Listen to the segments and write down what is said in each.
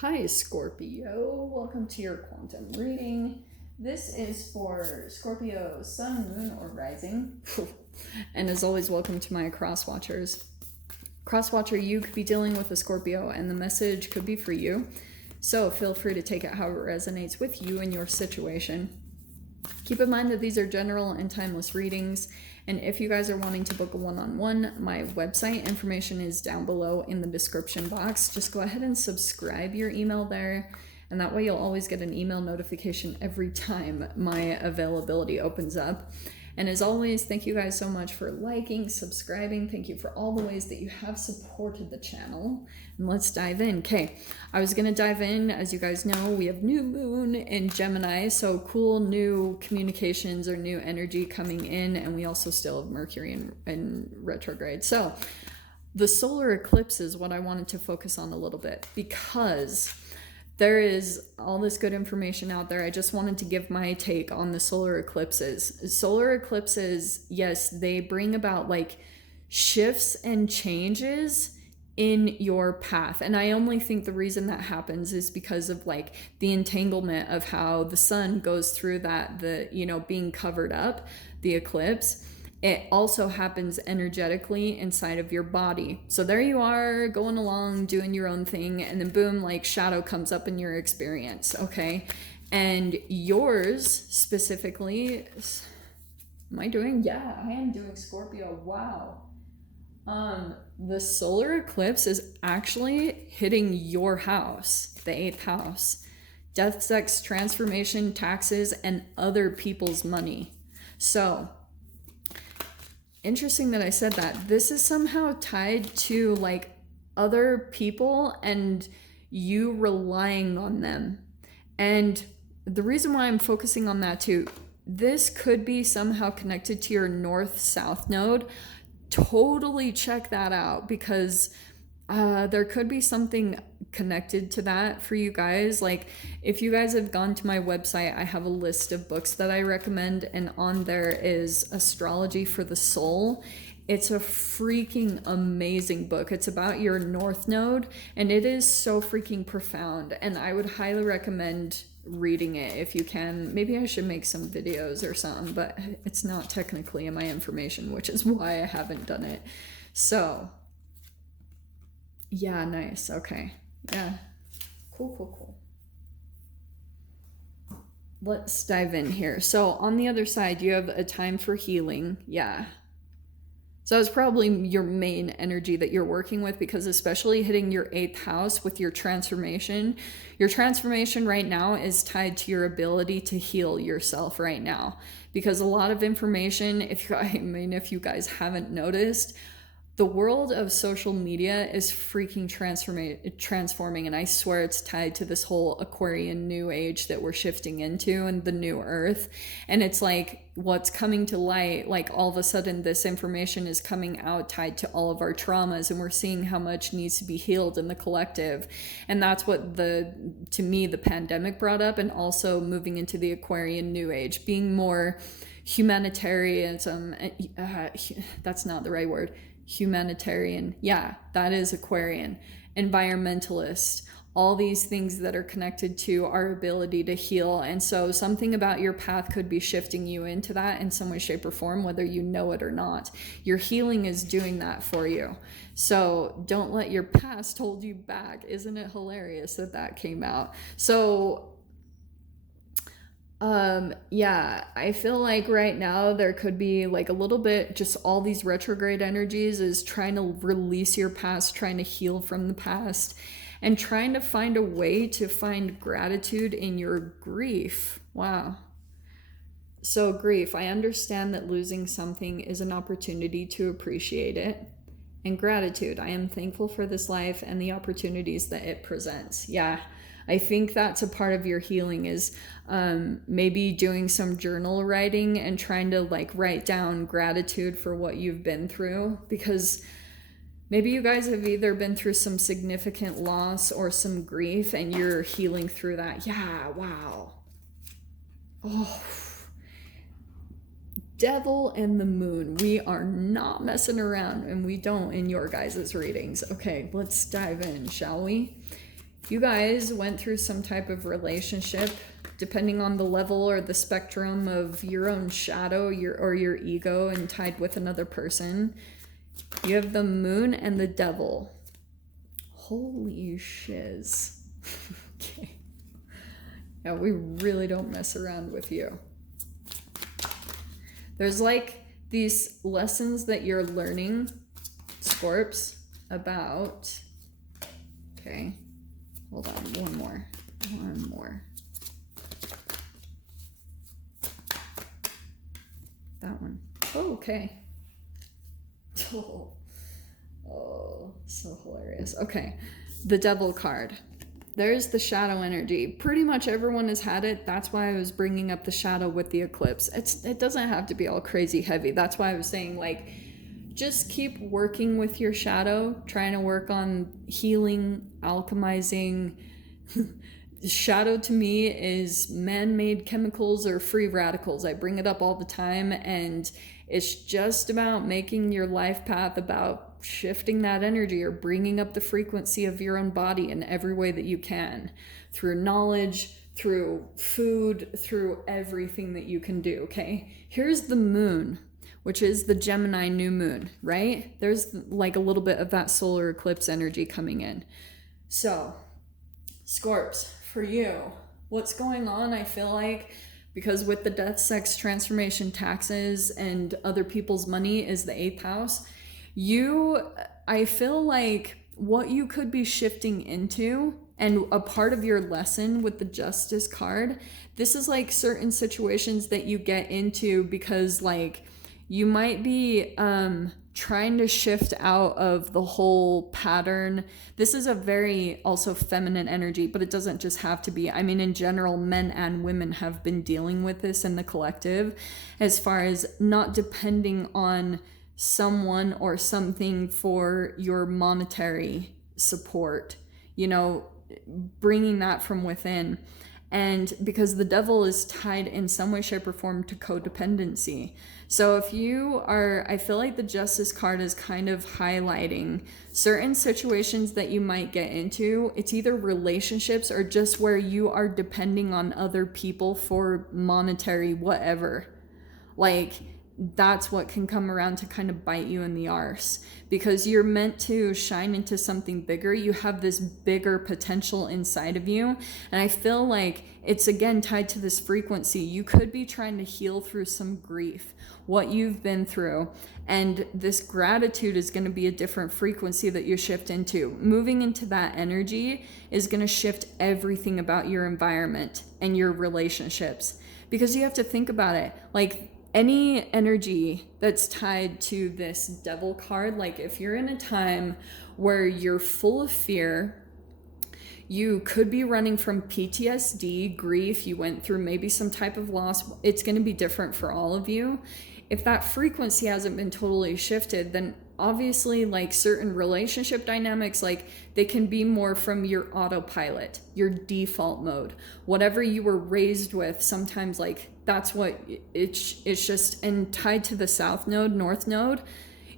Hi Scorpio, welcome to your quantum reading. This is for Scorpio sun, moon, or rising. And as always, welcome to my cross watchers. Cross watcher, you could be dealing with a Scorpio and the message could be for you. So feel free to take it how it resonates with you and your situation. Keep in mind that these are general and timeless readings, and if you guys are wanting to book a one-on-one, my website information is down below in the description box. Just go ahead and subscribe your email there, and that way you'll always get an email notification every time my availability opens up. And as always, thank you guys so much for liking, subscribing. Thank you for all the ways that you have supported the channel. And let's dive in. Okay, I was gonna dive in. As you guys know, we have new moon in Gemini, so cool new communications or new energy coming in, and we also still have Mercury in retrograde. So the solar eclipse is what I wanted to focus on a little bit, because there is all this good information out there. I just wanted to give my take on the solar eclipses. Solar eclipses, yes, they bring about like shifts and changes in your path. And I only think the reason that happens is because of like the entanglement of how the sun goes through that, being covered up, the eclipse. It also happens energetically inside of your body. So there you are going along doing your own thing, and then boom, like shadow comes up in your experience, okay? And yours specifically, am I doing? Yeah, I am doing Scorpio. Wow. The solar eclipse is actually hitting your house, the 8th house. Death, sex, transformation, taxes, and other people's money. So interesting that I said that. This is somehow tied to like other people and you relying on them. And the reason why I'm focusing on that too, this could be somehow connected to your north-south node. Totally check that out, because there could be something connected to that for you guys. Like if you guys have gone to my website, I have a list of books that I recommend, and on there is Astrology for the Soul. It's a freaking amazing book. It's about your north node, and it is so freaking profound, and I would highly recommend reading it if you can. Maybe I should make some videos or something, but it's not technically in my information, which is why I haven't done it. So yeah, nice. Okay. Yeah. Cool. Let's dive in here. So on the other side, you have a time for healing. Yeah. So it's probably your main energy that you're working with, because especially hitting your 8th house with your transformation right now is tied to your ability to heal yourself right now. Because a lot of information, if you guys haven't noticed, the world of social media is freaking transforming, and I swear it's tied to this whole Aquarian new age that we're shifting into and the new earth. And it's like what's coming to light, like all of a sudden this information is coming out tied to all of our traumas, and we're seeing how much needs to be healed in the collective. And that's what to me the pandemic brought up, and also moving into the Aquarian new age, being more humanitarianism. That's not the right word. Humanitarian, yeah, that is Aquarian. Environmentalist, all these things that are connected to our ability to heal. And so something about your path could be shifting you into that in some way, shape, or form, whether you know it or not. Your healing is doing that for you. So don't let your past hold you back. Isn't it hilarious that that came out? So yeah, I feel like right now there could be like a little bit, just all these retrograde energies is trying to release your past, trying to heal from the past, and trying to find a way to find gratitude in your grief. Wow. So grief, I understand that losing something is an opportunity to appreciate it. And gratitude, I am thankful for this life and the opportunities that it presents. Yeah. I think that's a part of your healing, is maybe doing some journal writing and trying to like write down gratitude for what you've been through, because maybe you guys have either been through some significant loss or some grief, and you're healing through that. Yeah, wow. Oh, Devil and the Moon. We are not messing around, and we don't in your guys' readings. Okay, let's dive in, shall we? you guys went through some type of relationship, depending on the level or the spectrum of your own shadow, your ego, and tied with another person. You have the moon and the devil. Holy shiz. Okay. Yeah, we really don't mess around with you. There's like these lessons that you're learning, Scorps, about. Okay. Hold on, one more. That one. Oh, okay. Oh, so hilarious. Okay, the devil card. There's the shadow energy. Pretty much everyone has had it. That's why I was bringing up the shadow with the eclipse. It doesn't have to be all crazy heavy. That's why I was saying, like, just keep working with your shadow, trying to work on healing, alchemizing. Shadow to me is man-made chemicals or free radicals. I bring it up all the time, and it's just about making your life path about shifting that energy or bringing up the frequency of your own body in every way that you can, through knowledge, through food, through everything that you can do. Okay, here's the moon, which is the Gemini new moon, right? There's like a little bit of that solar eclipse energy coming in. So Scorps, for you, what's going on? I feel like, because with the death, sex, transformation, taxes, and other people's money is the 8th house, I feel like what you could be shifting into, and a part of your lesson with the Justice card, this is like certain situations that you get into because like you might be trying to shift out of the whole pattern. This is a very also feminine energy, but it doesn't just have to be. I mean, in general, men and women have been dealing with this in the collective, as far as not depending on someone or something for your monetary support, you know, bringing that from within. And because the devil is tied in some way, shape, or form to codependency. So if you are, I feel like the Justice card is kind of highlighting certain situations that you might get into. It's either relationships or just where you are depending on other people for monetary whatever. Like, that's what can come around to kind of bite you in the arse, because you're meant to shine into something bigger. You have this bigger potential inside of you. And I feel like it's again tied to this frequency. You could be trying to heal through some grief, what you've been through. And this gratitude is going to be a different frequency that you shift into. Moving into that energy is going to shift everything about your environment and your relationships, because you have to think about it. Like, any energy that's tied to this devil card, like if you're in a time where you're full of fear, you could be running from PTSD, grief, you went through maybe some type of loss, it's going to be different for all of you. If that frequency hasn't been totally shifted, then obviously like certain relationship dynamics, like they can be more from your autopilot, your default mode, whatever you were raised with. Sometimes like that's what it's just, and tied to the south node, north node,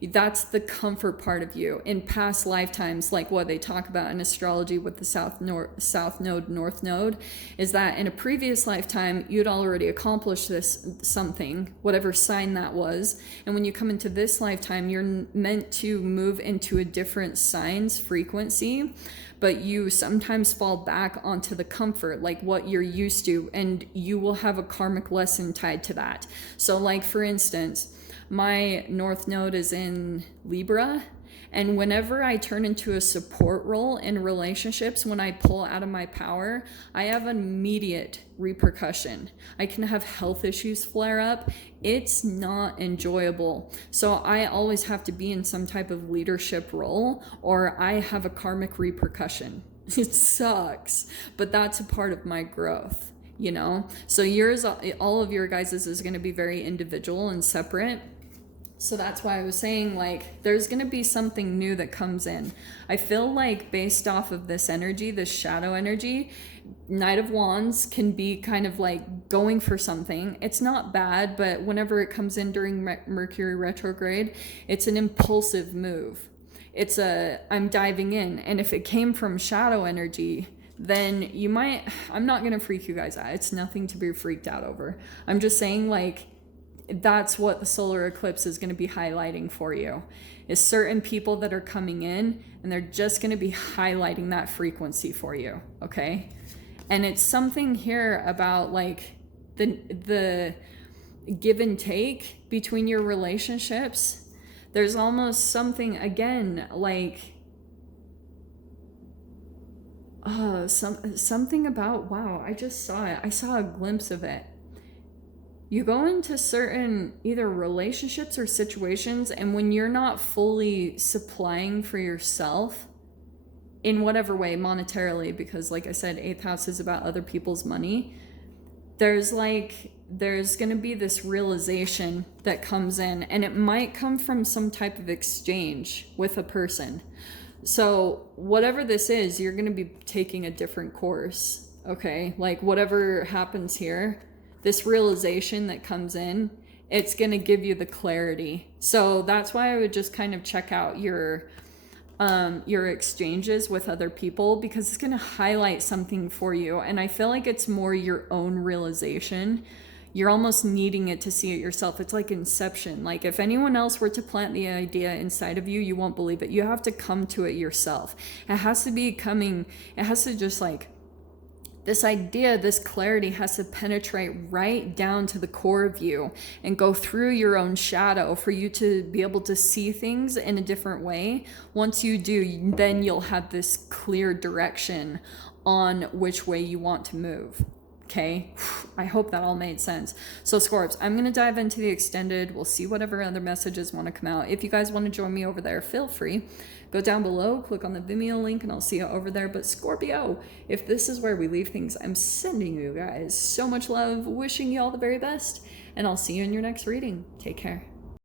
that's the comfort part of you in past lifetimes. Like what they talk about in astrology with the south node, north node, is that in a previous lifetime you'd already accomplished this something, whatever sign that was, and when you come into this lifetime you're meant to move into a different sign's frequency, but you sometimes fall back onto the comfort, like what you're used to, and you will have a karmic lesson tied to that. So like for instance, my north node is in Libra, and whenever I turn into a support role in relationships, when I pull out of my power, I have immediate repercussion. I can have health issues flare up. It's not enjoyable. So I always have to be in some type of leadership role, or I have a karmic repercussion. It sucks, but that's a part of my growth, you know? So yours, all of your guys' is going to be very individual and separate. So that's why I was saying, like, there's going to be something new that comes in. I feel like based off of this energy, this shadow energy, Knight of Wands can be kind of like going for something. It's not bad, but whenever it comes in during Mercury retrograde, it's an impulsive move. It's I'm diving in. And if it came from shadow energy, then you might, I'm not going to freak you guys out. It's nothing to be freaked out over. I'm just saying, like, that's what the solar eclipse is going to be highlighting for you, is certain people that are coming in, and they're just going to be highlighting that frequency for you, okay? And it's something here about, like, the give and take between your relationships. There's almost something, again, like, something about, wow, I just saw it. I saw a glimpse of it. You go into certain either relationships or situations, and when you're not fully supplying for yourself in whatever way, monetarily, because like I said, 8th house is about other people's money, there's going to be this realization that comes in, and it might come from some type of exchange with a person. So whatever this is, you're going to be taking a different course, okay? Like, whatever happens here, this realization that comes in, it's going to give you the clarity. So that's why I would just kind of check out your exchanges with other people, because it's going to highlight something for you. And I feel like it's more your own realization. You're almost needing it to see it yourself. It's like Inception. Like, if anyone else were to plant the idea inside of you, you won't believe it. You have to come to it yourself. It has to be coming, it has to just, like, this idea, this clarity has to penetrate right down to the core of you and go through your own shadow for you to be able to see things in a different way. Once you do, then you'll have this clear direction on which way you want to move. Okay, I hope that all made sense. So Scorps, I'm going to dive into the extended. We'll see whatever other messages want to come out. If you guys want to join me over there, feel free. Go down below, click on the Vimeo link, and I'll see you over there. But Scorpio, if this is where we leave things, I'm sending you guys so much love, wishing you all the very best, and I'll see you in your next reading. Take care.